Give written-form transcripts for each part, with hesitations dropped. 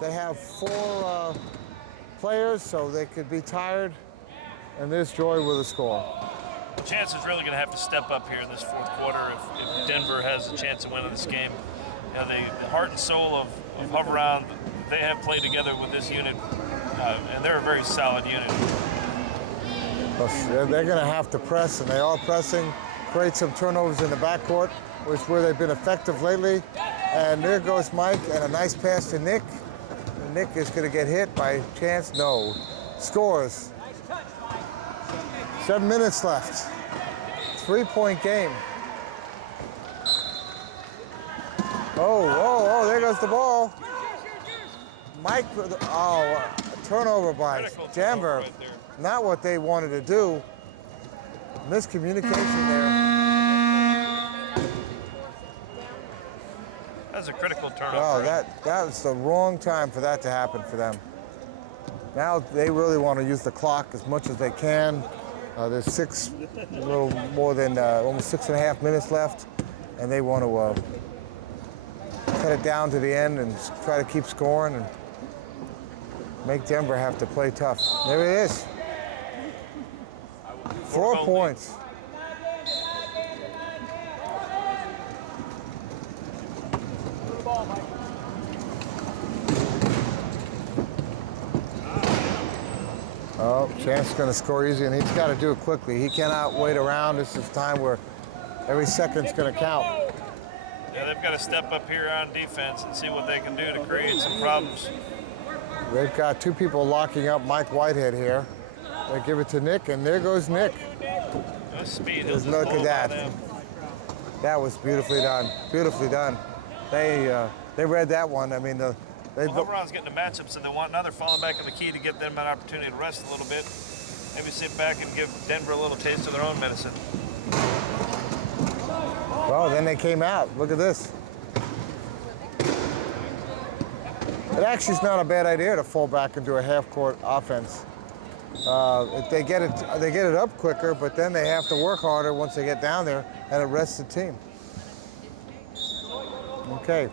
They have 4 players, so they could be tired. And there's Joy with a score. Chance is really going to have to step up here in this fourth quarter if Denver has a chance of winning this game. You know, the heart and soul of Hover Round, they have played together with this unit, and they're a very solid unit. They're going to have to press, and they are pressing, create some turnovers in the backcourt, which is where they've been effective lately. And there goes Mike, and a nice pass to Nick. And Nick is going to get hit by Chance. No. Scores. 7 minutes left. 3-point game. Oh, there goes the ball. Mike, a turnover by Denver. Right, not what they wanted to do. Miscommunication there. That's a critical turnover. Oh, that was the wrong time for that to happen for them. Now they really want to use the clock as much as they can. There's a little more than almost 6.5 minutes left, and they want to cut it down to the end and try to keep scoring and make Denver have to play tough. There it is. 4 points. Oh, Chance going to score easy, and he's got to do it quickly. He cannot wait around. This is time where every second's going to count. Yeah, they've got to step up here on defense and see what they can do to create some problems. They've got 2 people locking up Mike Whitehead here. They give it to Nick, and there goes Nick. No speed. Look at that. That was beautifully done. Beautifully done. They read that one. I mean, Hover Round's getting a matchup, so they want another falling back in the key to give them an opportunity to rest a little bit. Maybe sit back and give Denver a little taste of their own medicine. Well, then they came out. Look at this. It actually is not a bad idea to fall back into a half-court offense. If they get it up quicker, but then they have to work harder once they get down there, and it rests the team. Okay,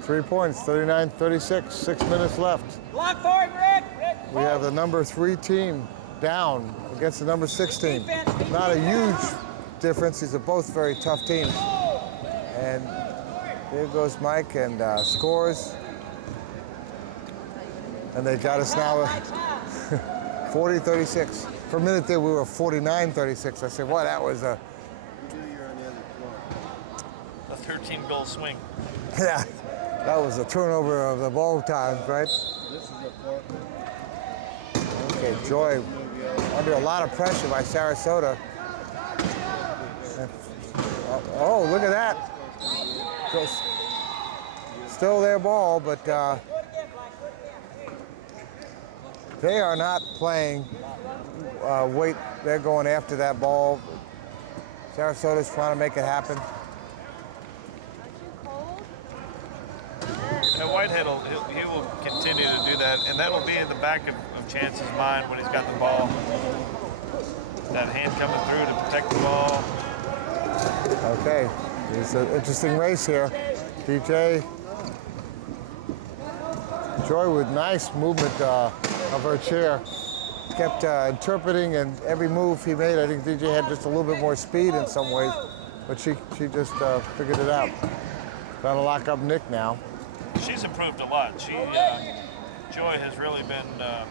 3 points, 39-36, 6 minutes left. Block for it, Rick. We have the number 3 team down against the number 6 team. Not a huge difference. These are both very tough teams. And there goes Mike and scores. And they got us now 40-36. For a minute there, we were 49-36. I said, well, that was a 13-goal swing. Yeah, that was a turnover of the ball times, right? Okay, Joy under a lot of pressure by Sarasota. Oh, look at that. Just still their ball, but they are not playing weight. They're going after that ball. Sarasota's trying to make it happen. And Whitehead he will continue to do that, and that'll be in the back of Chance's mind when he's got the ball. That hand coming through to protect the ball. Okay, it's an interesting race here. DJ Joy with nice movement of her chair. Kept interpreting, and every move he made, I think DJ had just a little bit more speed in some ways, but she just figured it out. Trying to lock up Nick now. She's improved a lot. Joy has really been a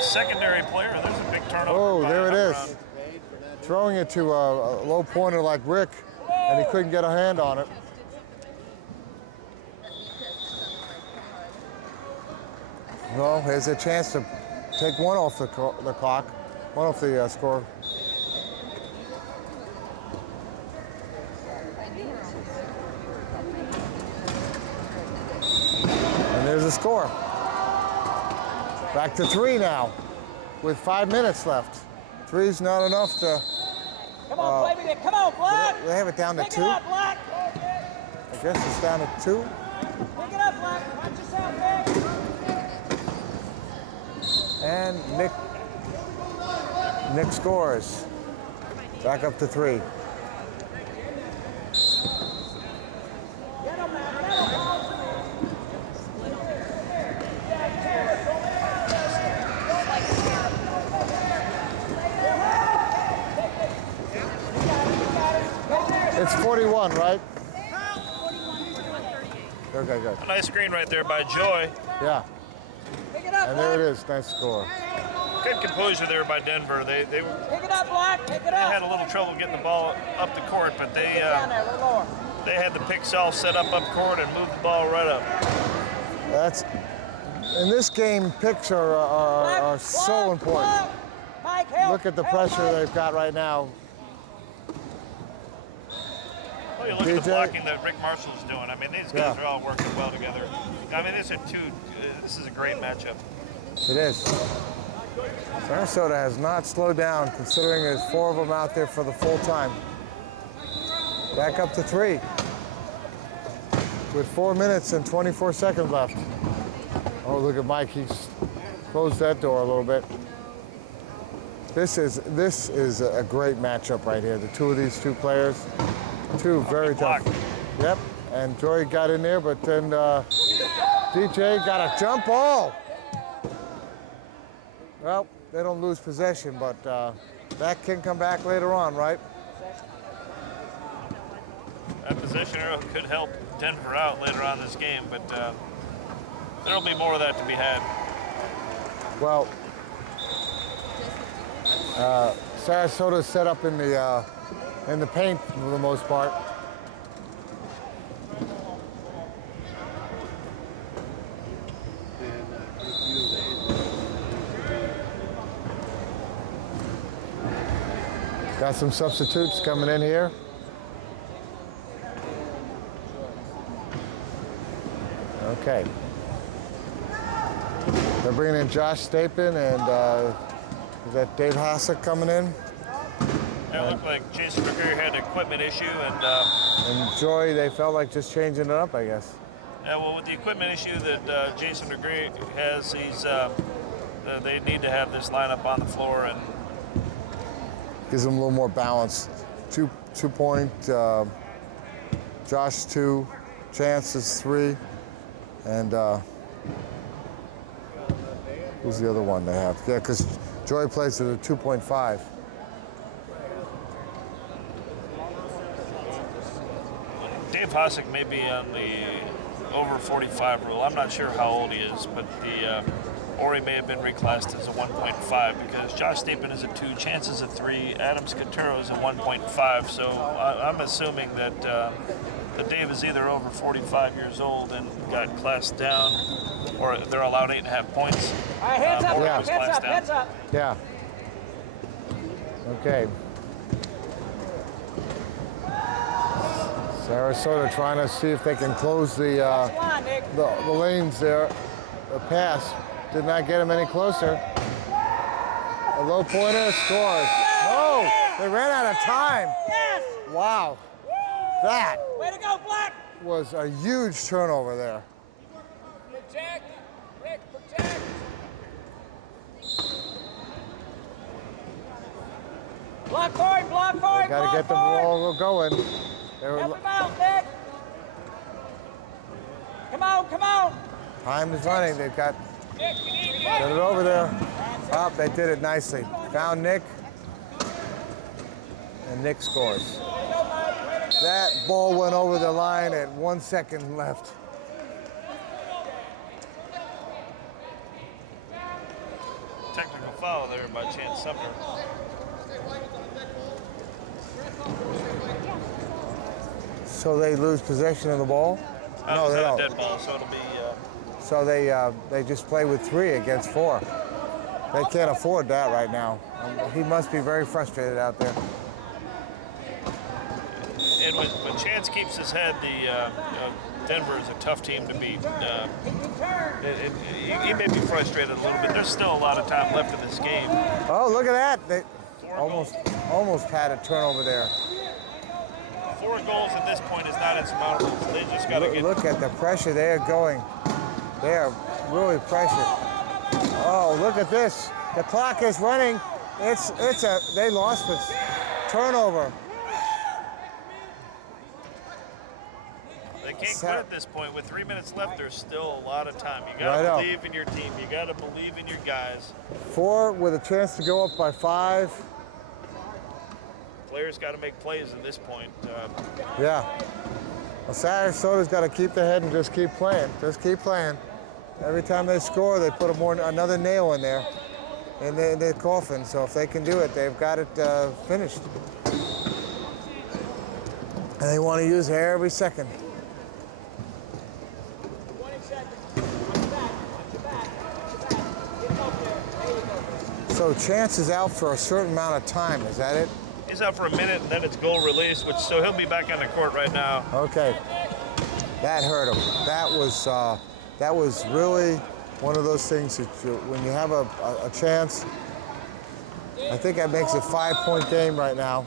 secondary player. There's a big turnover. Oh, there it is. Throwing it to a low pointer like Rick, and he couldn't get a hand on it. Well, here's a chance to take one off the clock, one off the score. And there's a score. Back to 3 now, with 5 minutes left. 3's not enough to. Come on, play with it. Come on, Black. They have it down to Pick 2. it up, Black. I guess it's down to 2. Pick it up, Black. Watch yourself, Nick. And Nick scores. Back up to 3. It's 41, right? Okay, good. A nice screen right there by Joy. Yeah. Pick it up, And there it Black. is. Nice score. Good composure there by Denver. They Pick it up, Black. Pick it had up. a little trouble getting the ball up the court, but Down there, a little lower. they had the pick self set up court and moved the ball right up. That's in this game. Picks are so important. Mike, help. Look at the Help, pressure Mike. they've got right now. Well, you look at the DJ. blocking that Rick Marshall's doing. I mean, these guys Yeah. are all working well together. I mean, this is a great matchup. It is. Sarasota has not slowed down, considering there's 4 of them out there for the full time. Back up to 3. With 4 minutes and 24 seconds left. Oh, look at Mike. He's closed that door a little bit. This is a great matchup right here. The two of these two players, two very tough. Yep. And Joy got in there, but then DJ got a jump ball. Well, they don't lose possession, but that can come back later on, right? That possession arrow could help Denver out later on this game, but there'll be more of that to be had. Well, Sarasota's set up in the paint for the most part. Got some substitutes coming in here. Okay. They're bringing in Josh Stapin and is that Dave Hassick coming in? It looked like Jason McCreary had an equipment issue, and And Joy, they felt like just changing it up, I guess. yeah, well, with the equipment issue that Jason McCreary has, they need to have this lineup on the floor, and Gives them a little more balance. 2 point, Josh 2, Chance is 3, and who's the other one they have? Yeah, because Joy plays at a 2.5. Dave Hassick may be on the over 45 rule. I'm not sure how old he is, but or he may have been reclassed as a 1.5 because Josh Stapin is a 2, Chance is a 3, Adam Scaturo is a 1.5. So I'm assuming that Dave is either over 45 years old and got classed down, or they're allowed 8.5 points. All right, hands up, or he Yeah. was hands classed up, down. hands up. Yeah. Okay. Sarasota trying to see if they can close the Come on, Nick. the lanes there. The pass did not get him any closer. A low pointer scores. Oh, they ran out of time. Yes. Wow. That Way to go, Black. was a huge turnover there. Protect. Rick, protect. Block for him, block for him, Got to block get the for him. ball going. They were- Help him out, Nick. Come on, come on. Time is running. They've got Nick, you need get it over there. Oh, they did it nicely. Found Nick. And Nick scores. That ball went over the line at 1 second left. Technical foul there by Chance Sumner. So they lose possession of the ball? No, It's they not a don't. dead ball, so it'll be. So they just play with 3 against 4. They can't afford that right now. He must be very frustrated out there. And when Chance keeps his head, Denver is a tough team to beat. He may be frustrated a little bit. There's still a lot of time left in this game. Oh, look at that. They almost had a turnover there. 4 goals at this point is not insurmountable. So they just got to get. Look at the pressure they are going. They are really pressured. Oh, look at this. The clock is running. They lost this turnover. They can't quit at this point. With 3 minutes left, there's still a lot of time. You got I to know. believe in your team. You got to believe in your guys. 4 with a chance to go up by 5. players got to make plays at this point. Yeah. Well, Sarasota's got to keep their head and just keep playing. Just keep playing. Every time they score, they put another nail in there, in their coffin. So if they can do it, they've got it finished. And they want to use hair every second. 20 seconds. Watch your back. Watch your back. Watch your back. Get up there. There you go. So Chance is out for a certain amount of time. Is that it? He's out for a minute, and then it's goal release, so he'll be back on the court right now. Okay. That hurt him. That was really one of those things that when you have a chance, I think that makes it a 5-point game right now.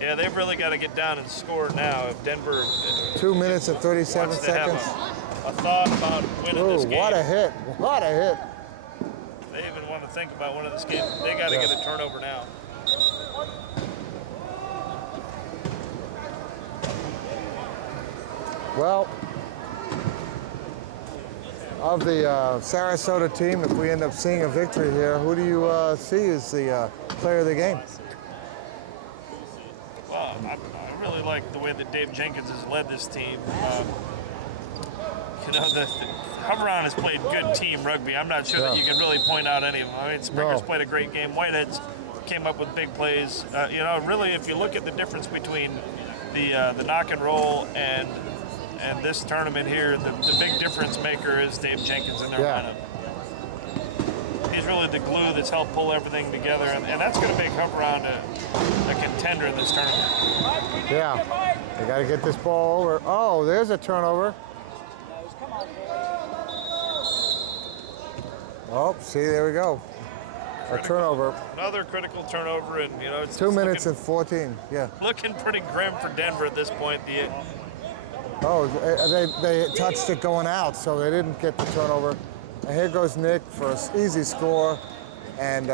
Yeah, they've really got to get down and score now. If Denver 2 minutes and 37 wants to seconds. have a thought about winning this Ooh, game. what a hit. What a hit. They even want to think about winning this game. They got to get a turnover now. Well, of the Sarasota team, if we end up seeing a victory here, who do you see as the player of the game? Well, I really like the way that Dave Jenkins has led this team. The Hoveround has played good team rugby. I'm not sure that you can really point out any of them. I mean, Springer's played a great game. Whitehead's came up with big plays. Really, if you look at the difference between the knock and roll and this tournament here, the big difference maker is Dave Jenkins in their lineup. He's really the glue that's helped pull everything together, and that's going to make Hoveround a contender in this tournament. Yeah, they got to get this ball over. Oh, there's a turnover. Oh, see, there we go. A turnover. Another critical turnover, and it's 2 minutes and 14. Yeah. Looking pretty grim for Denver at this point. Oh, they touched it going out, so they didn't get the turnover. And here goes Nick for an easy score, and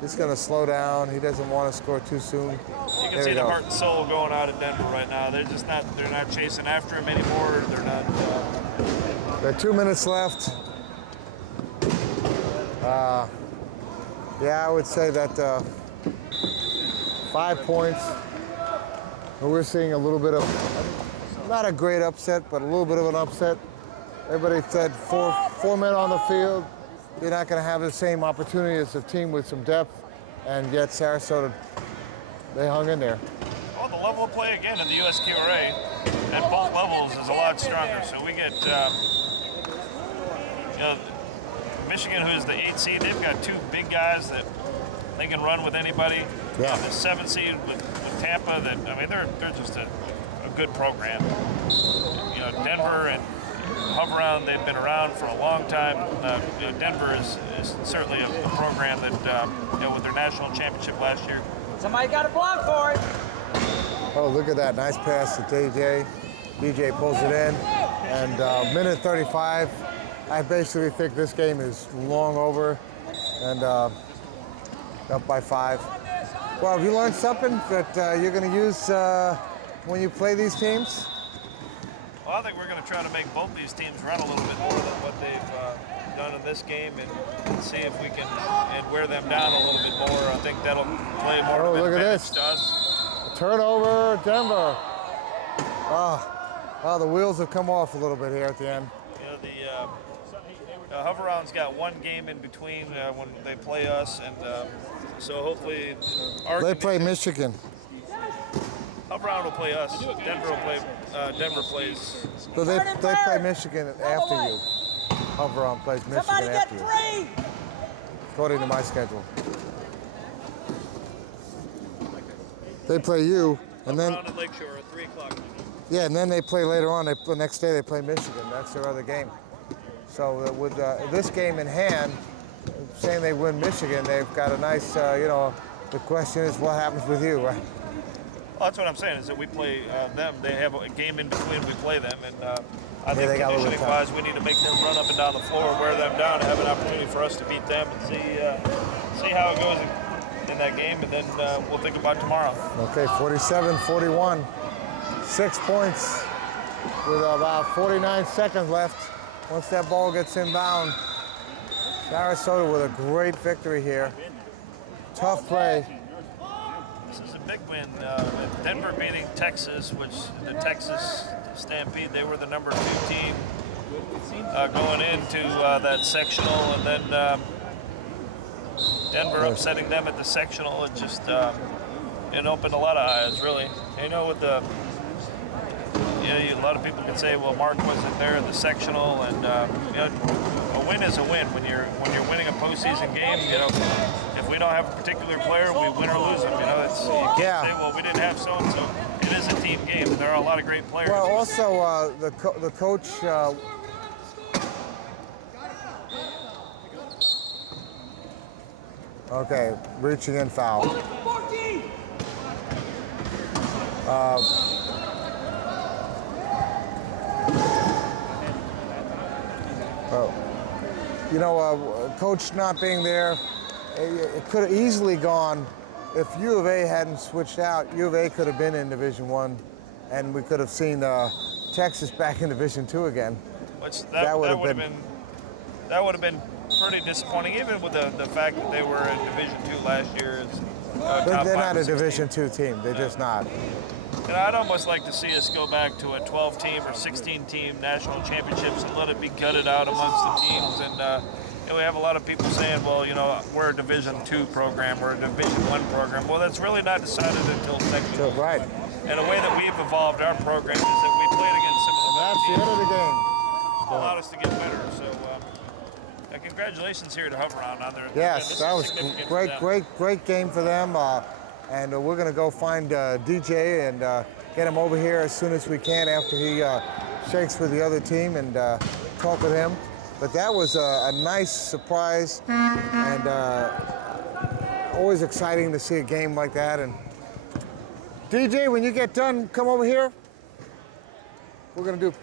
he's going to slow down. He doesn't want to score too soon. You can see the heart and soul going out of Denver right now. They're not chasing after him anymore. They're not. There are 2 minutes left. Yeah, I would say that 5 points. We're seeing a little bit of, not a great upset, but a little bit of an upset. Everybody said four men on the field. You're not going to have the same opportunity as a team with some depth, and yet Sarasota, they hung in there. Well, the level of play again in the USQRA at both levels is a lot stronger. So we get, Michigan, who's the 8 seed, they've got 2 big guys that they can run with anybody. Yeah. The 7 seed with Tampa, they're just a good program. Denver and Hoveround, they've been around for a long time. Denver is certainly a program that, with their national championship last year. Somebody got a block for it. Oh, look at that. Nice pass to DJ. DJ pulls it in. And minute 35. I basically think this game is long over and up by 5. Well, have you learned something that you're going to use when you play these teams? Well, I think we're going to try to make both these teams run a little bit more than what they've done in this game and see if we can wear them down a little bit more. I think that'll play more of an advantage to us. Turnover, Denver. Oh, the wheels have come off a little bit here at the end. Hoveround's got 1 game in between when they play us, and so hopefully they play Michigan. Hoveround will play us. Denver will play. Denver plays. So they play Michigan after you. Hoveround plays Michigan Somebody after get you. 3. According to my schedule. They play you, and then Hoveround and Lakeshore at 3 o'clock. yeah, and then they play later on. The next day they play Michigan. That's their other game. So with this game in hand, saying they win Michigan, they've got a nice, the question is what happens with you, right? Well, that's what I'm saying, is that we play them. They have a game in between we play them, and I think conditioning-wise, we need to make them run up and down the floor, wear them down, and have an opportunity for us to beat them and see how it goes in that game, and then we'll think about tomorrow. Okay, 47-41. 6 points with about 49 seconds left. Once that ball gets inbound, Sarasota with a great victory here. Tough play. This is a big win. Denver beating Texas, which the Texas Stampede, they were the number 2 team going into that sectional, and then Denver upsetting them at the sectional. It just it opened a lot of eyes, really. You know, with the a lot of people can say, well, Mark wasn't there in the sectional, and you know, a win is a win. When you're winning a postseason game, you know, if we don't have a particular player, we win or lose them. You know, it's, you can't say, well, we didn't have so and so. It is a team game. There are a lot of great players. Well, also the coach. Okay, reaching in foul. You know, coach not being there, it could have easily gone. If U of A hadn't switched out, U of A could have been in Division I, and we could have seen Texas back in Division II again. Which that would have been pretty disappointing, even with the fact that they were in Division II last year. They're not a Division II team. They're just not. And I'd almost like to see us go back to a 12-team or 16-team national championships and let it be gutted out amongst the teams. And you know, we have a lot of people saying, well, you know, we're a Division II program, we're a Division I program. Well, that's really not decided until sectional. Right. And the way that we've evolved our program is that we played against some of the That's the end of the game. allowed us to get better. So congratulations here to Hubbard on their. Yes, that was great game for them. And we're going to go find DJ and get him over here as soon as we can after he shakes with the other team and talk with him. But that was a nice surprise and always exciting to see a game like that. And DJ, when you get done, come over here. We're going to do